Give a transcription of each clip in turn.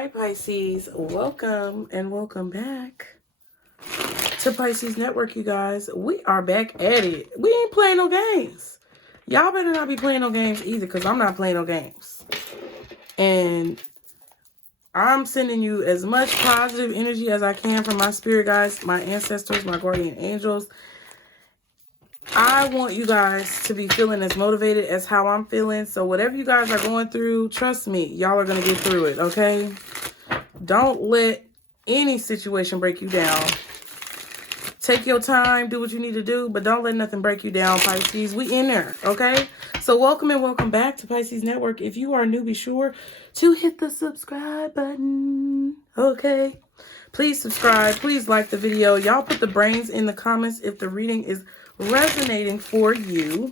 right, Pisces, welcome and welcome back to Pisces Network, you guys. We are back at it. We ain't playing no games. Y'all better not be playing no games either, because I'm not playing no games. And I'm sending you as much positive energy as I can from my spirit guides, my ancestors, my guardian angels. I want you guys to be feeling as motivated as how I'm feeling. So whatever you guys are going through, trust me, y'all are going to get through it, okay? Don't let any situation break you down. Take your time, do what you need to do, but don't let nothing break you down, Pisces. We in there, okay? So welcome and welcome back to Pisces Network. If you are new, be sure to hit the subscribe button, okay? Please subscribe. Please like the video. Y'all put the brains in the comments if the reading is resonating for you.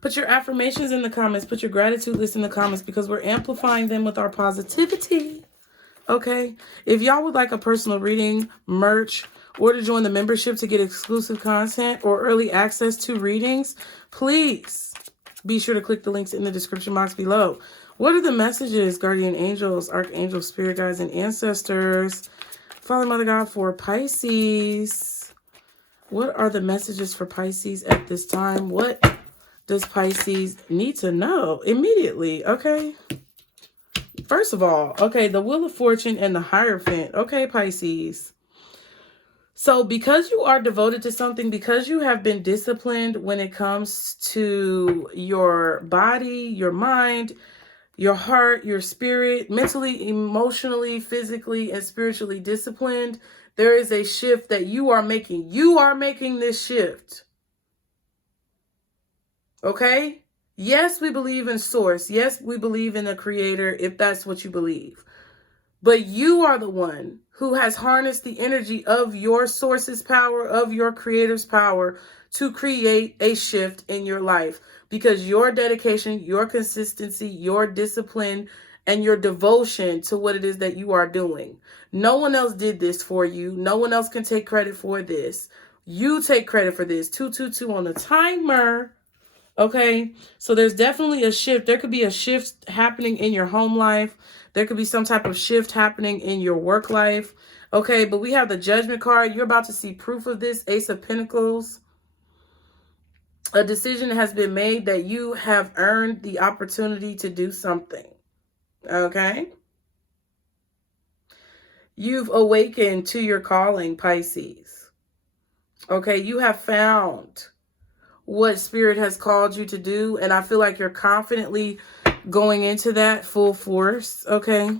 Put your affirmations in the comments. Put your gratitude list in the comments, because we're amplifying them with our positivity. Okay? If y'all would like a personal reading, merch, or to join the membership to get exclusive content or early access to readings, please be sure to click the links in the description box below. What are the messages, guardian angels, archangels, spirit guides, and ancestors, Father, Mother, God, for Pisces? What are the messages for Pisces at this time? What does Pisces need to know immediately? Okay. First of all, okay, the Wheel of Fortune and the Hierophant. Okay, Pisces. So because you are devoted to something, because you have been disciplined when it comes to your body, your mind, your heart, your spirit, mentally, emotionally, physically, and spiritually disciplined, there is a shift that you are making. You are making this shift. Okay? Yes, we believe in source. Yes, we believe in a creator, if that's what you believe. But you are the one who has harnessed the energy of your source's power, of your creator's power, to create a shift in your life. Because your dedication, your consistency, your discipline, and your devotion to what it is that you are doing. No one else did this for you. No one else can take credit for this. You take credit for this. 222 on the timer. Okay, so there's definitely a shift. There could be a shift happening in your home life. There could be some type of shift happening in your work life. Okay, but we have the Judgment card. You're about to see proof of this. Ace of Pentacles. A decision has been made that you have earned the opportunity to do something. Okay. You've awakened to your calling, Pisces. Okay, you have found what Spirit has called you to do, and I feel like you're confidently going into that full force, okay?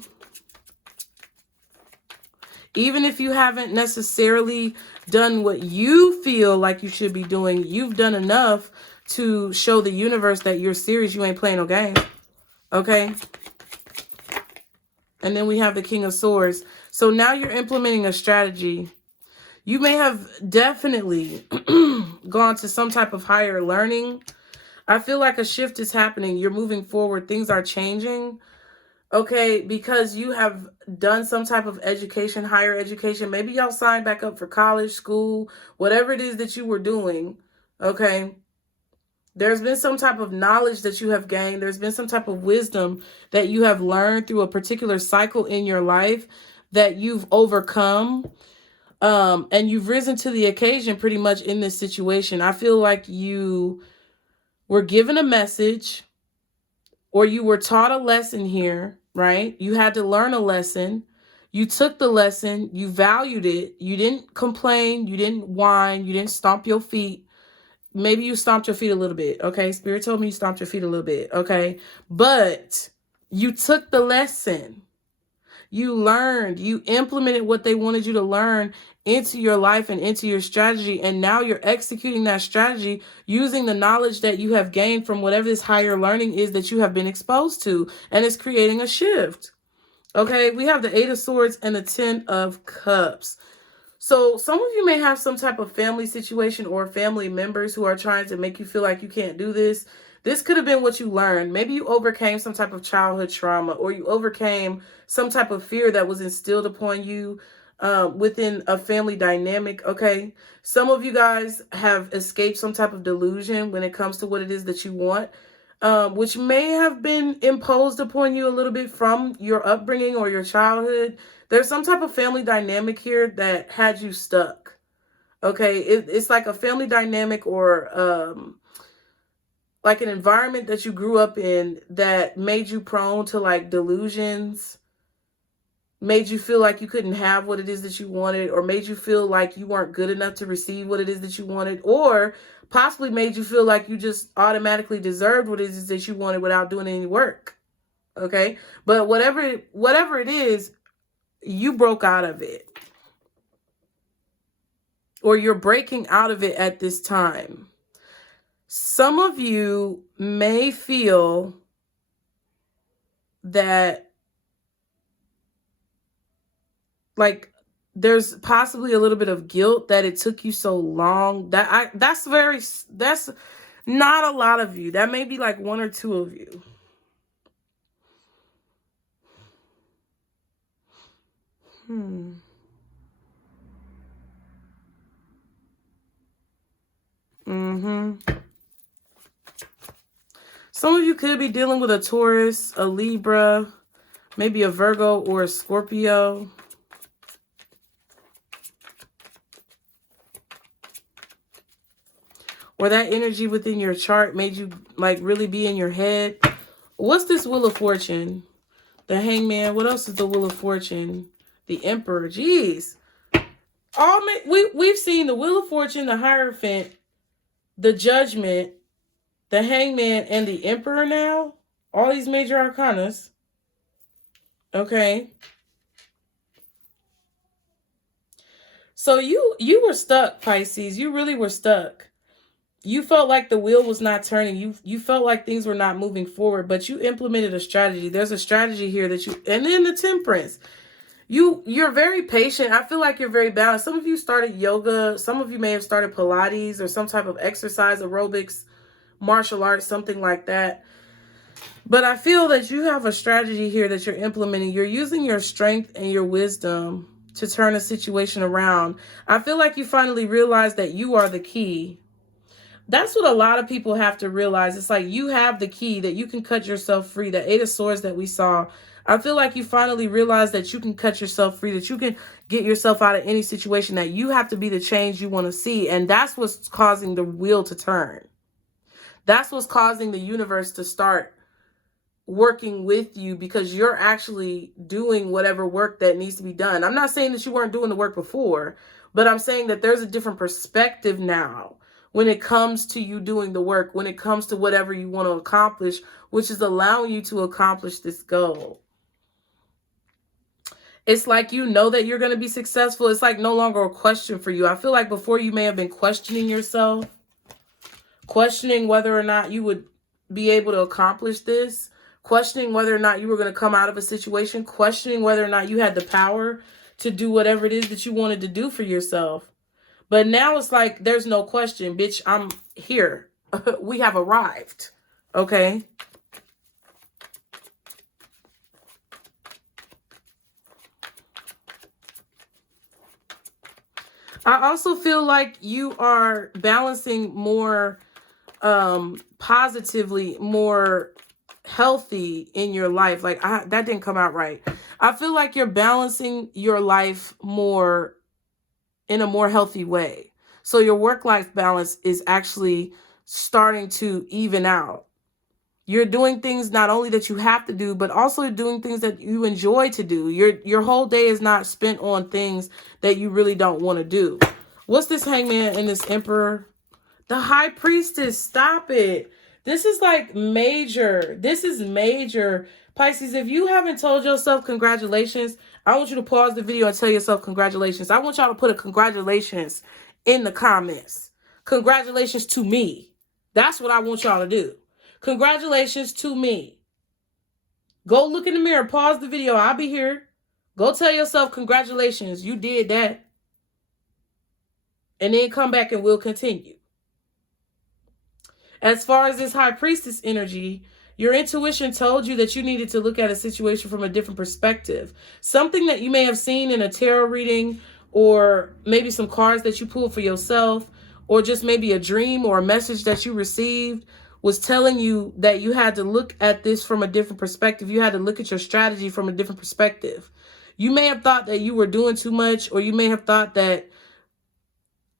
Even if you haven't necessarily done what you feel like you should be doing, you've done enough to show the universe that you're serious. You ain't playing no games, okay? And then we have the King of Swords. So now you're implementing a strategy. You may have definitely gone to some type of higher learning. I feel like a shift is happening. You're moving forward. Things are changing. Okay, because you have done some type of education, higher education. Maybe y'all signed back up for college, school, whatever it is that you were doing. Okay. There's been some type of knowledge that you have gained. There's been some type of wisdom that you have learned through a particular cycle in your life that you've overcome. And you've risen to the occasion pretty much in this situation. I feel like you were given a message, or you were taught a lesson here, right? You had to learn a lesson. You took the lesson, you valued it. You didn't complain, you didn't whine, you didn't stomp your feet. Maybe you stomped your feet a little bit, okay? Spirit told me you stomped your feet a little bit, okay? But you took the lesson. You learned, you implemented what they wanted you to learn into your life and into your strategy. And now you're executing that strategy using the knowledge that you have gained from whatever this higher learning is that you have been exposed to. And it's creating a shift. Okay, we have the 8 of Swords and the 10 of Cups. So some of you may have some type of family situation or family members who are trying to make you feel like you can't do this. This could have been what you learned. Maybe you overcame some type of childhood trauma, or you overcame some type of fear that was instilled upon you within a family dynamic, okay? Some of you guys have escaped some type of delusion when it comes to what it is that you want. which may have been imposed upon you a little bit from your upbringing or your childhood. There's some type of family dynamic here that had you stuck. Okay, it's like a family dynamic or like an environment that you grew up in that made you prone to like delusions, made you feel like you couldn't have what it is that you wanted, or made you feel like you weren't good enough to receive what it is that you wanted, or possibly made you feel like you just automatically deserved what it is that you wanted without doing any work. Okay, but whatever it is, you broke out of it, or you're breaking out of it at this time. Some of you may feel that like there's possibly a little bit of guilt that it took you so long. That's not a lot of you. That may be like one or two of you. Some of you could be dealing with a Taurus, a Libra, maybe a Virgo or a Scorpio. Or that energy within your chart made you like really be in your head. What's this Wheel of Fortune? The Hangman. What else is the Wheel of Fortune? The Emperor. Jeez. We've seen the Wheel of Fortune, the Hierophant, the Judgment, the Hangman, and the Emperor now. All these major arcanas. Okay. So you were stuck, Pisces. You really were stuck. You felt like the wheel was not turning. You felt like things were not moving forward, but you implemented a strategy. There's a strategy here that and then the Temperance. You're very patient. I feel like you're very balanced. Some of you started yoga. Some of you may have started Pilates or some type of exercise, aerobics, martial arts, something like that. But I feel that you have a strategy here that you're implementing. You're using your strength and your wisdom to turn a situation around. I feel like you finally realized that you are the key. That's what a lot of people have to realize. It's like you have the key that you can cut yourself free. The Eight of Swords that we saw. I feel like you finally realize that you can cut yourself free, that you can get yourself out of any situation, that you have to be the change you want to see. And that's what's causing the wheel to turn. That's what's causing the universe to start working with you, because you're actually doing whatever work that needs to be done. I'm not saying that you weren't doing the work before, but I'm saying that there's a different perspective now when it comes to you doing the work, when it comes to whatever you want to accomplish, which is allowing you to accomplish this goal. It's like you know that you're going to be successful. It's like no longer a question for you. I feel like before you may have been questioning yourself, questioning whether or not you would be able to accomplish this, questioning whether or not you were going to come out of a situation, questioning whether or not you had the power to do whatever it is that you wanted to do for yourself. But now it's like, there's no question, bitch, I'm here. We have arrived. Okay. I also feel like you are balancing more positively, more healthy in your life. Like that didn't come out right. I feel like you're balancing your life more in a more healthy way. So your work-life balance is actually starting to even out. You're doing things not only that you have to do, but also doing things that you enjoy to do. Your whole day is not spent on things that you really don't want to do. What's this Hangman and this Emperor? The High Priestess. Stop it. This is like major. This is major. Pisces, if you haven't told yourself congratulations, I want you to pause the video and tell yourself congratulations. I want y'all to put a congratulations in the comments. Congratulations to me. That's what I want y'all to do. Congratulations to me. Go look in the mirror. Pause the video. I'll be here. Go tell yourself congratulations. You did that. And then come back and we'll continue. As far as this High Priestess energy, your intuition told you that you needed to look at a situation from a different perspective. Something that you may have seen in a tarot reading, or maybe some cards that you pulled for yourself, or just maybe a dream or a message that you received was telling you that you had to look at this from a different perspective. You had to look at your strategy from a different perspective. You may have thought that you were doing too much, or you may have thought that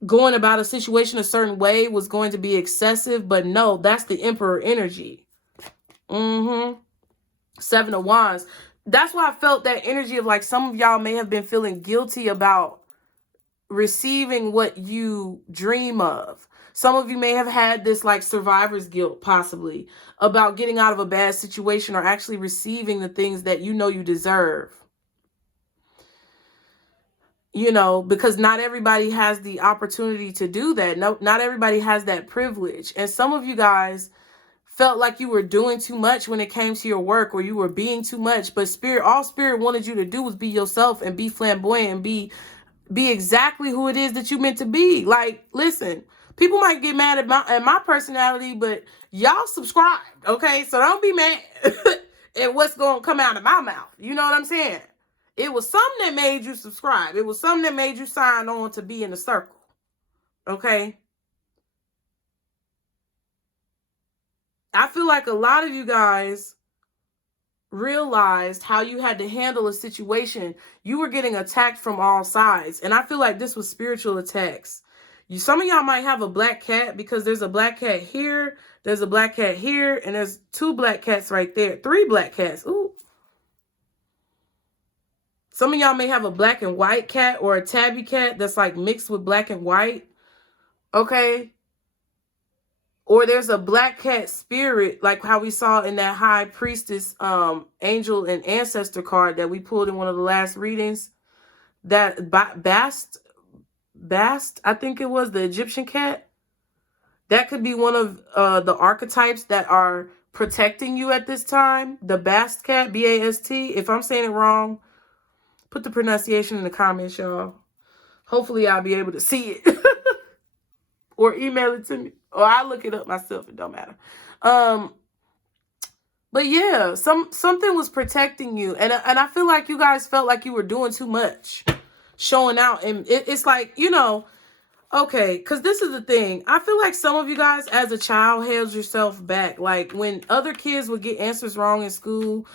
going about a situation a certain way was going to be excessive, but no, that's the Emperor energy. Seven of Wands. That's why I felt that energy of like some of y'all may have been feeling guilty about receiving what you dream of. Some of you may have had this like survivor's guilt possibly about getting out of a bad situation or actually receiving the things that you know you deserve. You know, because not everybody has the opportunity to do that. No, not everybody has that privilege. And some of you guys felt like you were doing too much when it came to your work, or you were being too much. But all Spirit wanted you to do was be yourself and be flamboyant and be exactly who it is that you meant to be. Like, listen, people might get mad at my personality, but y'all subscribed, okay? So don't be mad at what's going to come out of my mouth. You know what I'm saying? It was something that made you subscribe. It was something that made you sign on to be in the circle, okay? I feel like a lot of you guys realized how you had to handle a situation. You were getting attacked from all sides. And I feel like this was spiritual attacks. Some of y'all might have a black cat, because there's a black cat here, there's a black cat here, and there's 2 black cats right there. 3 black cats. Ooh. Some of y'all may have a black and white cat or a tabby cat that's like mixed with black and white. Okay. Or there's a black cat spirit, like how we saw in that High Priestess angel and ancestor card that we pulled in one of the last readings. That Bast, I think it was the Egyptian cat. That could be one of the archetypes that are protecting you at this time. The Bast cat, B-A-S-T. If I'm saying it wrong, put the pronunciation in the comments, y'all. Hopefully I'll be able to see it. Or email it to me. Or I'll look it up myself. It don't matter. But yeah, something was protecting you. And I feel like you guys felt like you were doing too much. Showing out. And it's like, you know, okay, because this is the thing. I feel like some of you guys as a child held yourself back. Like when other kids would get answers wrong in school.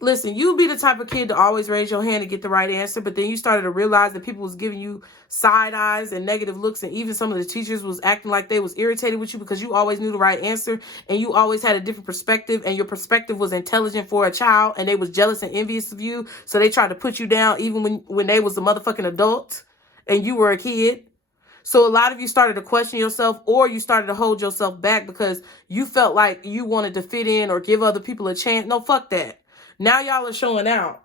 Listen, you'd be the type of kid to always raise your hand and get the right answer, but then you started to realize that people was giving you side eyes and negative looks, and even some of the teachers was acting like they was irritated with you because you always knew the right answer, and you always had a different perspective, and your perspective was intelligent for a child, and they was jealous and envious of you, so they tried to put you down even when they was a motherfucking adult, and you were a kid. So a lot of you started to question yourself, or you started to hold yourself back because you felt like you wanted to fit in or give other people a chance. No, fuck that. Now y'all are showing out.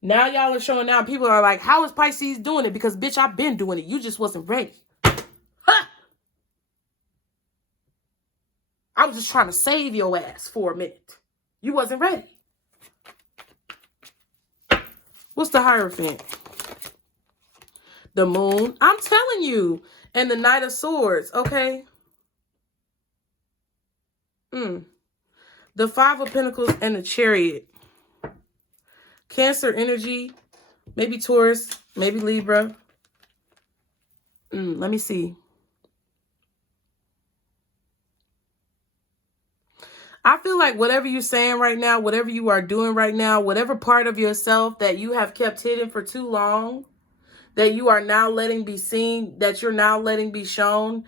Now y'all are showing out. People are like, how is Pisces doing it? Because, bitch, I've been doing it. You just wasn't ready. Ha! I was just trying to save your ass for a minute. You wasn't ready. What's the Hierophant? The Moon. I'm telling you. And the Knight of Swords. Okay. The 5 of Pentacles and the Chariot. Cancer energy, maybe Taurus, maybe Libra. Let me see. I feel like whatever you're saying right now, whatever you are doing right now, whatever part of yourself that you have kept hidden for too long, that you are now letting be seen, that you're now letting be shown,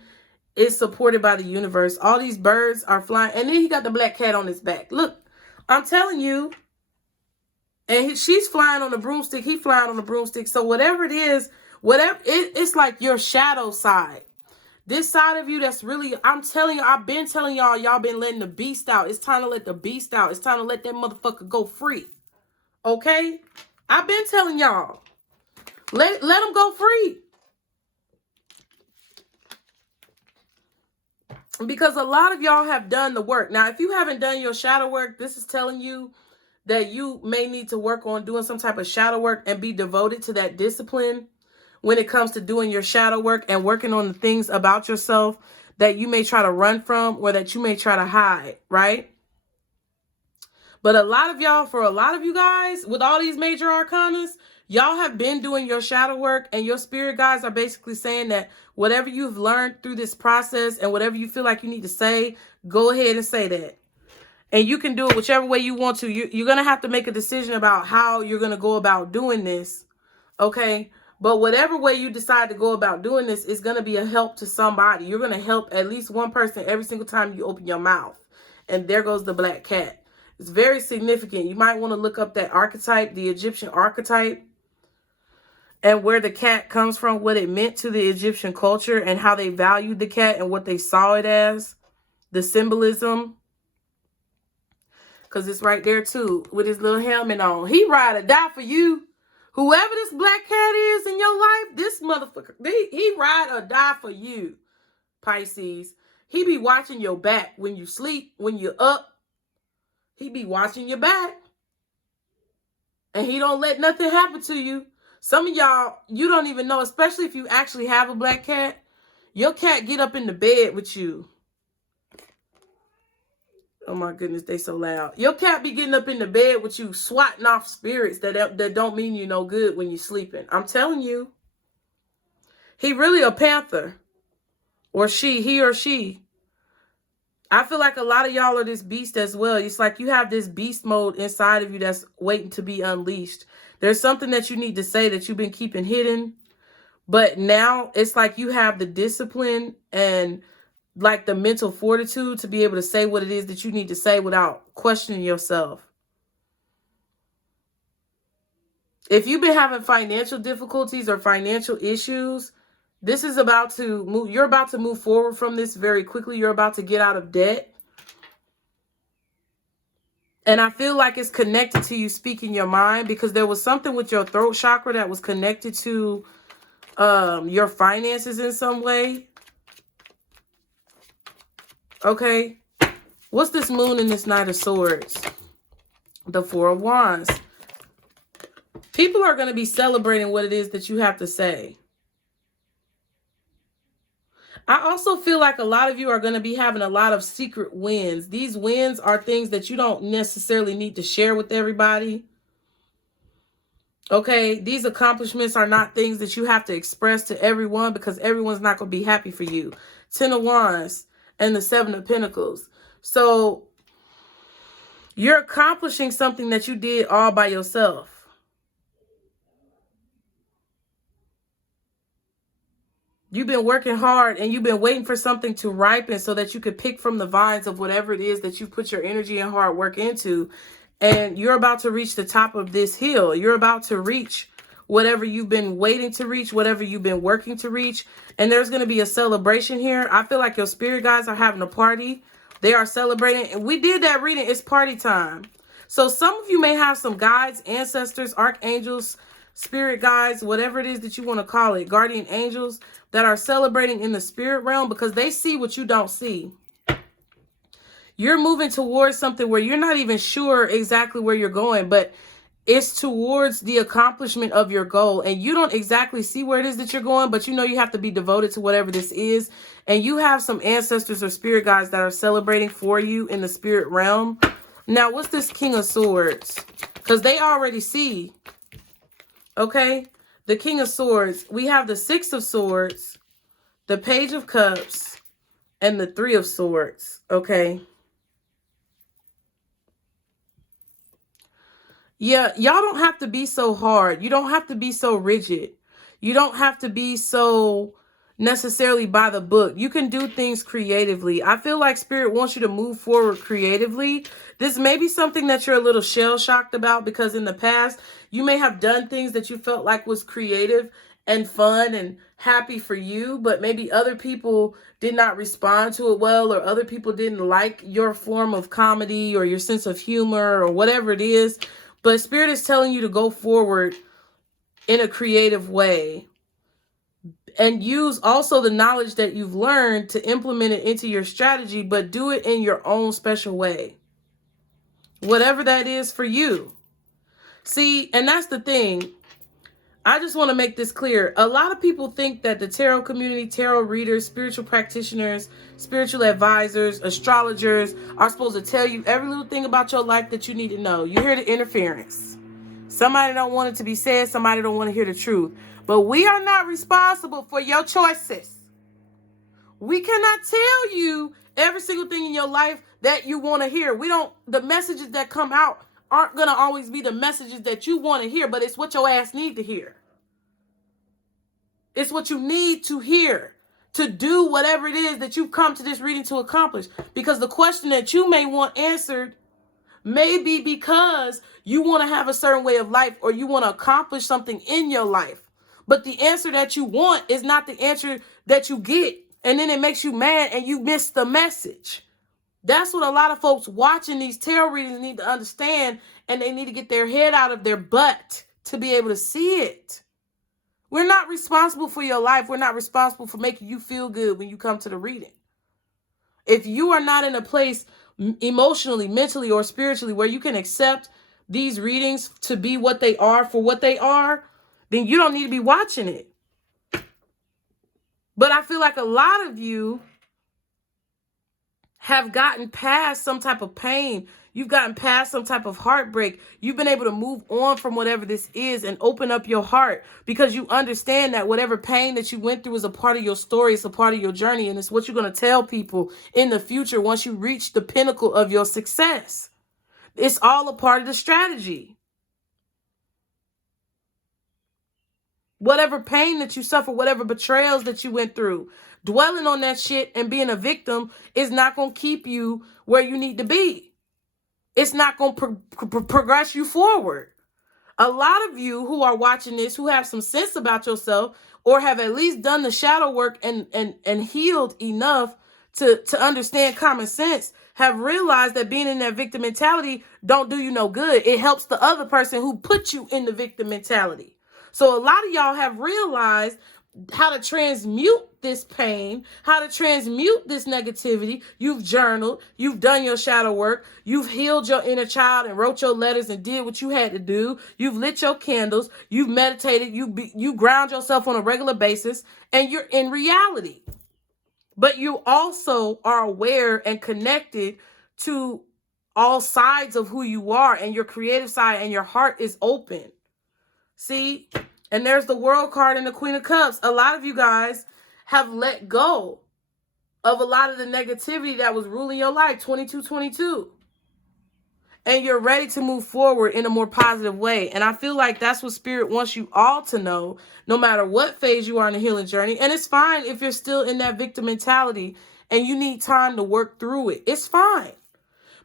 is supported by the universe. All these birds are flying. And then he got the black cat on his back. Look, I'm telling you. And she's flying on the broomstick. He flying on the broomstick. So whatever it is, it's like your shadow side. This side of you that's really, I'm telling you, I've been telling y'all, y'all been letting the beast out. It's time to let the beast out. It's time to let that motherfucker go free. Okay? I've been telling y'all. Let him go free. Because a lot of y'all have done the work. Now, if you haven't done your shadow work, this is telling you that you may need to work on doing some type of shadow work and be devoted to that discipline when it comes to doing your shadow work and working on the things about yourself that you may try to run from or that you may try to hide, right? But a lot of y'all, for a lot of you guys, with all these major arcanas, y'all have been doing your shadow work, and your spirit guides are basically saying that whatever you've learned through this process and whatever you feel like you need to say, Go ahead and say that. And you can do it whichever way you want to. You're going to have to make a decision about how you're going to go about doing this. Okay? But whatever way you decide to go about doing this is going to be a help to somebody. You're going to help at least one person every single time you open your mouth. And there goes the black cat. It's very significant. You might want to look up that archetype, the Egyptian archetype, and where the cat comes from, what it meant to the Egyptian culture, and how they valued the cat and what they saw it as, the symbolism. Because it's right there too, with his little helmet on. He ride or die for you. Whoever this black cat is in your life, this motherfucker, he ride or die for you, Pisces. He be watching your back when you sleep, when you're up. He be watching your back. And he don't let nothing happen to you. Some of y'all, you don't even know, especially if you actually have a black cat. Your cat get up in the bed with you. Oh my goodness, they so loud. Your cat be getting up in the bed with you, swatting off spirits that don't mean you no good when you're sleeping. I'm telling you. He really a panther. Or he or she. I feel like a lot of y'all are this beast as well. It's like you have this beast mode inside of you that's waiting to be unleashed. There's something that you need to say that you've been keeping hidden. But now it's like you have the discipline and like the mental fortitude to be able to say what it is that you need to say without questioning yourself. If you've been having financial difficulties or financial issues, this is about to move. You're about to move forward from this very quickly. You're about to get out of debt. And I feel like it's connected to you speaking your mind, because there was something with your throat chakra that was connected to your finances in some way. Okay. What's this moon and this Knight of Swords? The Four of Wands. People are going to be celebrating what it is that you have to say. I also feel like a lot of you are going to be having a lot of secret wins. These wins are things that you don't necessarily need to share with everybody. Okay, these accomplishments are not things that you have to express to everyone, because everyone's not going to be happy for you. Ten of Wands and the Seven of Pentacles. So you're accomplishing something that you did all by yourself. You've been working hard and you've been waiting for something to ripen so that you could pick from the vines of whatever it is that you put your energy and hard work into. And you're about to reach the top of this hill. You're about to reach whatever you've been waiting to reach, whatever you've been working to reach. And there's going to be a celebration here. I feel like your spirit guides are having a party. They are celebrating. And we did that reading. It's party time. So some of you may have some guides, ancestors, archangels, spirit guides, whatever it is that you want to call it, guardian angels that are celebrating in the spirit realm, because they see what you don't see. You're moving towards something where you're not even sure exactly where you're going, but it's towards the accomplishment of your goal. And you don't exactly see where it is that you're going, but you know you have to be devoted to whatever this is. And you have some ancestors or spirit guides that are celebrating for you in the spirit realm. Now, what's this King of Swords? Because they already see. Okay? The King of Swords. We have the Six of Swords, the Page of Cups, and the Three of Swords. Okay? Yeah, y'all don't have to be so hard. You don't have to be so rigid. You don't have to be so necessarily by the book. You can do things creatively. I feel like Spirit wants you to move forward creatively. This may be something that you're a little shell-shocked about, because in the past, you may have done things that you felt like was creative and fun and happy for you, but maybe other people did not respond to it well, or other people didn't like your form of comedy or your sense of humor or whatever it is. But Spirit is telling you to go forward in a creative way and use also the knowledge that you've learned to implement it into your strategy, but do it in your own special way. Whatever that is for you. See, and that's the thing. I just want to make this clear. A lot of people think that the tarot community, tarot readers, spiritual practitioners, spiritual advisors, astrologers are supposed to tell you every little thing about your life that you need to know. You hear the interference. Somebody don't want it to be said. Somebody don't want to hear the truth. But we are not responsible for your choices. We cannot tell you every single thing in your life that you want to hear. The messages that come out aren't going to always be the messages that you want to hear, but it's what your ass need to hear. It's what you need to hear to do whatever it is that you've come to this reading to accomplish. Because the question that you may want answered may be because you want to have a certain way of life or you want to accomplish something in your life. But the answer that you want is not the answer that you get. And then it makes you mad and you miss the message. That's what a lot of folks watching these tarot readings need to understand, and they need to get their head out of their butt to be able to see it. We're not responsible for your life. We're not responsible for making you feel good when you come to the reading. If you are not in a place emotionally, mentally, or spiritually where you can accept these readings to be what they are for what they are, then you don't need to be watching it. But I feel like a lot of you have gotten past some type of pain. You've gotten past some type of heartbreak. You've been able to move on from whatever this is and open up your heart because you understand that whatever pain that you went through is a part of your story. It's a part of your journey. And it's what you're going to tell people in the future once you reach the pinnacle of your success. It's all a part of the strategy. Whatever pain that you suffer, whatever betrayals that you went through, dwelling on that shit and being a victim is not going to keep you where you need to be. It's not going to progress you forward. A lot of you who are watching this, who have some sense about yourself or have at least done the shadow work and healed enough to understand common sense, have realized that being in that victim mentality don't do you no good. It helps the other person who put you in the victim mentality. So a lot of y'all have realized how to transmute this pain, how to transmute this negativity. You've journaled, you've done your shadow work, you've healed your inner child and wrote your letters and did what you had to do. You've lit your candles, you've meditated, you ground yourself on a regular basis, and you're in reality. But you also are aware and connected to all sides of who you are, and your creative side and your heart is open. See? And there's the World card and the Queen of Cups. A lot of you guys have let go of a lot of the negativity that was ruling your life, 2222. And you're ready to move forward in a more positive way. And I feel like that's what Spirit wants you all to know, no matter what phase you are in the healing journey. And it's fine if you're still in that victim mentality and you need time to work through it. It's fine.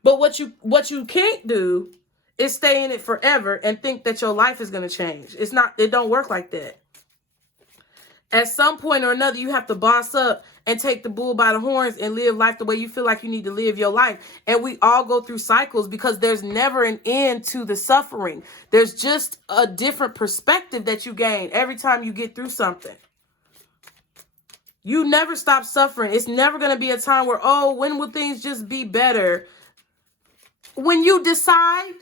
But what you can't do is stay in it forever and think that your life is going to change. It don't work like that. At some point or another, you have to boss up and take the bull by the horns and live life the way you feel like you need to live your life. And we all go through cycles because there's never an end to the suffering. There's just a different perspective that you gain every time you get through something. You never stop suffering. It's never going to be a time where, oh, when will things just be better? When you decide,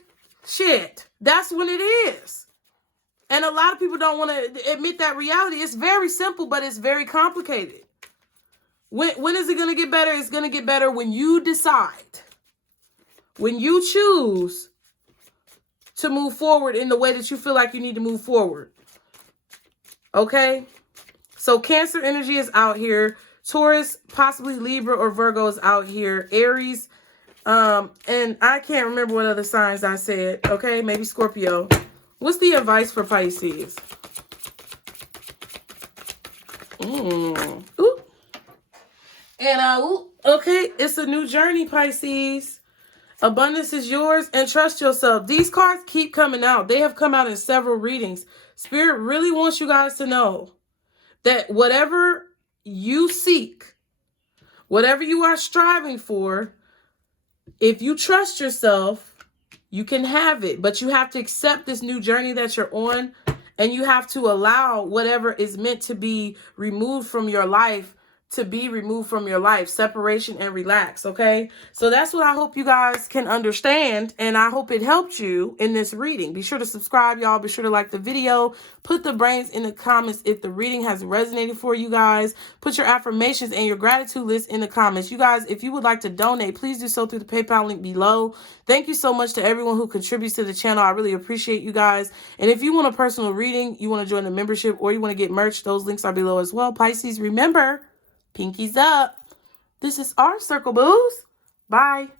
shit, that's when it is. And a lot of people don't want to admit that reality. It's very simple, but it's very complicated. When is it going to get better? It's going to get better when you decide. When you choose to move forward in the way that you feel like you need to move forward. Okay? So Cancer energy is out here. Taurus, possibly Libra or Virgo is out here. Aries, and I can't remember what other signs I said. Okay, maybe Scorpio. What's the advice for Pisces? Ooh. And okay, it's a new journey, Pisces. Abundance is yours and trust yourself. These cards keep coming out. They have come out in several readings. Spirit really wants you guys to know that whatever you seek, whatever you are striving for, if you trust yourself, you can have it. But you have to accept this new journey that you're on, and you have to allow whatever is meant to be removed from your life to be removed from your life. Separation and relax, okay? So that's what I hope you guys can understand, and I hope it helped you in this reading. Be sure to subscribe, y'all. Be sure to like the video. Put the brains in the comments if the reading has resonated for you guys. Put your affirmations and your gratitude list in the comments. You guys, if you would like to donate, please do so through the PayPal link below. Thank you so much to everyone who contributes to the channel. I really appreciate you guys. And if you want a personal reading, you want to join the membership, or you want to get merch, those links are below as well. Pisces, remember, pinkies up. This is our Circle Booze. Bye.